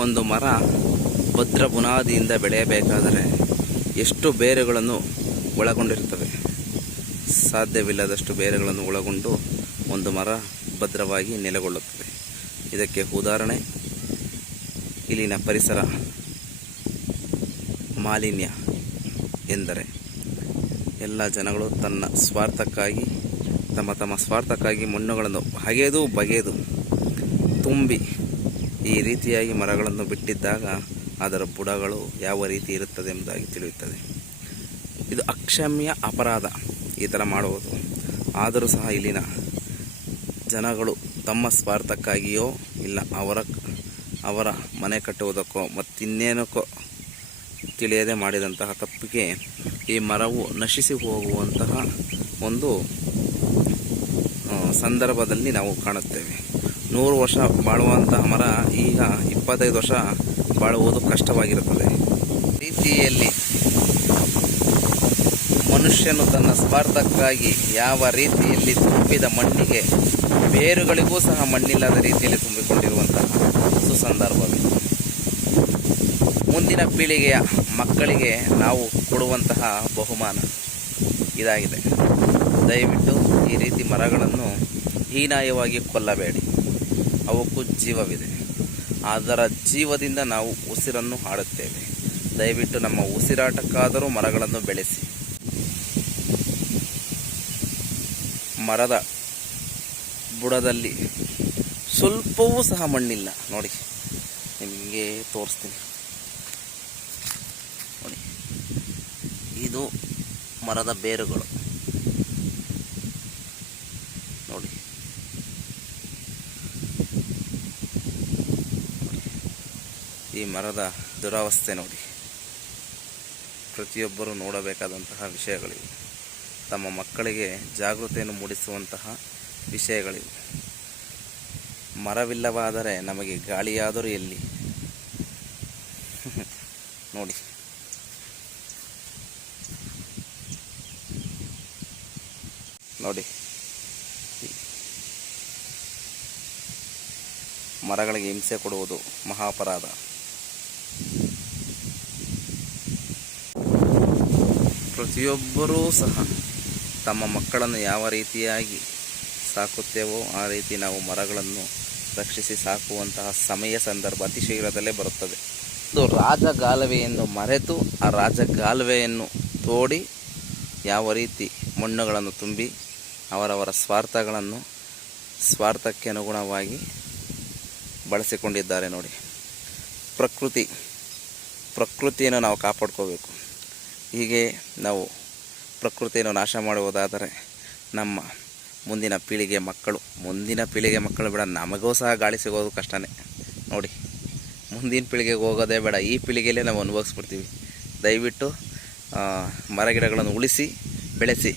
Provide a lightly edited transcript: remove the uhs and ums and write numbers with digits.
ಒಂದು ಮರ ಭದ್ರ ಬುನಾದಿಯಿಂದ ಬೆಳೆಯಬೇಕಾದರೆ ಎಷ್ಟು ಬೇರುಗಳನ್ನು ಒಳಗೊಂಡಿರುತ್ತವೆ. ಸಾಧ್ಯವಿಲ್ಲದಷ್ಟು ಬೇರುಗಳನ್ನು ಒಳಗೊಂಡು ಒಂದು ಮರ ಭದ್ರವಾಗಿ ನೆಲೆಗೊಳ್ಳುತ್ತದೆ. ಇದಕ್ಕೆ ಉದಾಹರಣೆ ಇಲ್ಲಿನ ಪರಿಸರ ಮಾಲಿನ್ಯ ಎಂದರೆ ಎಲ್ಲ ಜನಗಳು ತಮ್ಮ ಸ್ವಾರ್ಥಕ್ಕಾಗಿ ಮಣ್ಣುಗಳನ್ನು ಬಗೆದು ತುಂಬಿ ಈ ರೀತಿಯಾಗಿ ಮರಗಳನ್ನು ಬಿಟ್ಟಿದ್ದಾಗ ಅದರ ಬುಡಗಳು ಯಾವ ರೀತಿ ಇರುತ್ತದೆ ಎಂಬುದಾಗಿ ತಿಳಿಯುತ್ತದೆ. ಇದು ಅಕ್ಷಮ್ಯ ಅಪರಾಧ ಈ ಥರ ಮಾಡುವುದು. ಆದರೂ ಸಹ ಇಲ್ಲಿನ ಜನಗಳು ತಮ್ಮ ಸ್ವಾರ್ಥಕ್ಕಾಗಿಯೋ ಇಲ್ಲ ಅವರ ಮನೆ ಕಟ್ಟುವುದಕ್ಕೋ ಮತ್ತಿನ್ನೇನಕ್ಕೋ ತಿಳಿಯದೆ ಮಾಡಿದಂತಹ ತಪ್ಪಿಗೆ ಈ ಮರವು ನಶಿಸಿ ಹೋಗುವಂತಹ ಒಂದು ಸಂದರ್ಭದಲ್ಲಿ ನಾವು ಕಾಣುತ್ತೇವೆ. 100 ವರ್ಷ ಬಾಳುವಂತಹ ಮರ ಈಗ 25 ವರ್ಷ ಬಾಳುವುದು ಕಷ್ಟವಾಗಿರುತ್ತದೆ. ರೀತಿಯಲ್ಲಿ ಮನುಷ್ಯನು ತನ್ನ ಸ್ವಾರ್ಥಕ್ಕಾಗಿ ಯಾವ ರೀತಿಯಲ್ಲಿ ತುಂಬಿದ ಮಣ್ಣಿಗೆ ಬೇರುಗಳಿಗೂ ಸಹ ಮಣ್ಣಿಲ್ಲದ ರೀತಿಯಲ್ಲಿ ತುಂಬಿಕೊಂಡಿರುವಂತಹ ಸುಸಂದರ್ಭವಿದೆ. ಮುಂದಿನ ಪೀಳಿಗೆಯ ಮಕ್ಕಳಿಗೆ ನಾವು ಕೊಡುವಂತಹ ಬಹುಮಾನ ಇದಾಗಿದೆ. ದಯವಿಟ್ಟು ಈ ರೀತಿ ಮರಗಳನ್ನು ಹೀನಾಯವಾಗಿ ಕೊಲ್ಲಬೇಡಿ. ಅವಕ್ಕೂ ಜೀವವಿದೆ. ಅದರ ಜೀವದಿಂದ ನಾವು ಉಸಿರನ್ನು ಆಡುತ್ತೇವೆ. ದಯವಿಟ್ಟು ನಮ್ಮ ಉಸಿರಾಟಕ್ಕಾದರೂ ಮರಗಳನ್ನು ಬೆಳೆಸಿ. ಮರದ ಬುಡದಲ್ಲಿ ಸ್ವಲ್ಪವೂ ಸಹ ಮಣ್ಣಿಲ್ಲ. ನೋಡಿ, ನಿಮಗೆ ತೋರಿಸ್ತೀನಿ. ನೋಡಿ, ಇದು ಮರದ ಬೇರುಗಳು. ನೋಡಿ, ಈ ಮರದ ದುರವಸ್ಥೆ ನೋಡಿ. ಪ್ರತಿಯೊಬ್ಬರೂ ನೋಡಬೇಕಾದಂತಹ ವಿಷಯಗಳಿವೆ. ತಮ್ಮ ಮಕ್ಕಳಿಗೆ ಜಾಗೃತಿಯನ್ನು ಮೂಡಿಸುವಂತಹ ವಿಷಯಗಳಿವೆ. ಮರವಿಲ್ಲವಾದರೆ ನಮಗೆ ಗಾಳಿಯಾದರೂ ಎಲ್ಲಿ? ನೋಡಿ, ನೋಡಿ, ಮರಗಳಿಗೆ ಹಿಂಸೆ ಕೊಡುವುದು ಮಹಾಪರಾಧ. ಪ್ರತಿಯೊಬ್ಬರೂ ಸಹ ತಮ್ಮ ಮಕ್ಕಳನ್ನು ಯಾವ ರೀತಿಯಾಗಿ ಸಾಕುತ್ತೇವೋ ಆ ರೀತಿ ನಾವು ಮರಗಳನ್ನು ರಕ್ಷಿಸಿ ಸಾಕುವಂತಹ ಸಮಯ ಸಂದರ್ಭ ಅತಿ ಶೀಘ್ರದಲ್ಲೇ ಬರುತ್ತದೆ. ಇದು ರಾಜಗಾಲುವೆಯನ್ನು ಮರೆತು ಆ ರಾಜಗಾಲುವೆಯನ್ನು ತೋಡಿ ಯಾವ ರೀತಿ ಮಣ್ಣುಗಳನ್ನು ತುಂಬಿ ಅವರವರ ಸ್ವಾರ್ಥಕ್ಕೆ ಅನುಗುಣವಾಗಿ ಬಳಸಿಕೊಂಡಿದ್ದಾರೆ. ನೋಡಿ, ಪ್ರಕೃತಿಯನ್ನು ನಾವು ಕಾಪಾಡ್ಕೋಬೇಕು. ಹೀಗೆ ನಾವು ಪ್ರಕೃತಿಯನ್ನು ನಾಶ ಮಾಡುವುದಾದರೆ ನಮ್ಮ ಮುಂದಿನ ಪೀಳಿಗೆ ಮಕ್ಕಳು ಬೇಡ, ನಮಗೂ ಸಹ ಗಾಳಿ ಸಿಗೋದು ಕಷ್ಟನೇ. ನೋಡಿ, ಮುಂದಿನ ಪೀಳಿಗೆಗೆ ಹೋಗೋದೇ ಬೇಡ, ಈ ಪೀಳಿಗೆಯಲ್ಲೇ ನಾವು ಅನುಭವಿಸ್ಬಿಡ್ತೀವಿ. ದಯವಿಟ್ಟು ಮರಗಿಡಗಳನ್ನು ಉಳಿಸಿ ಬೆಳೆಸಿ.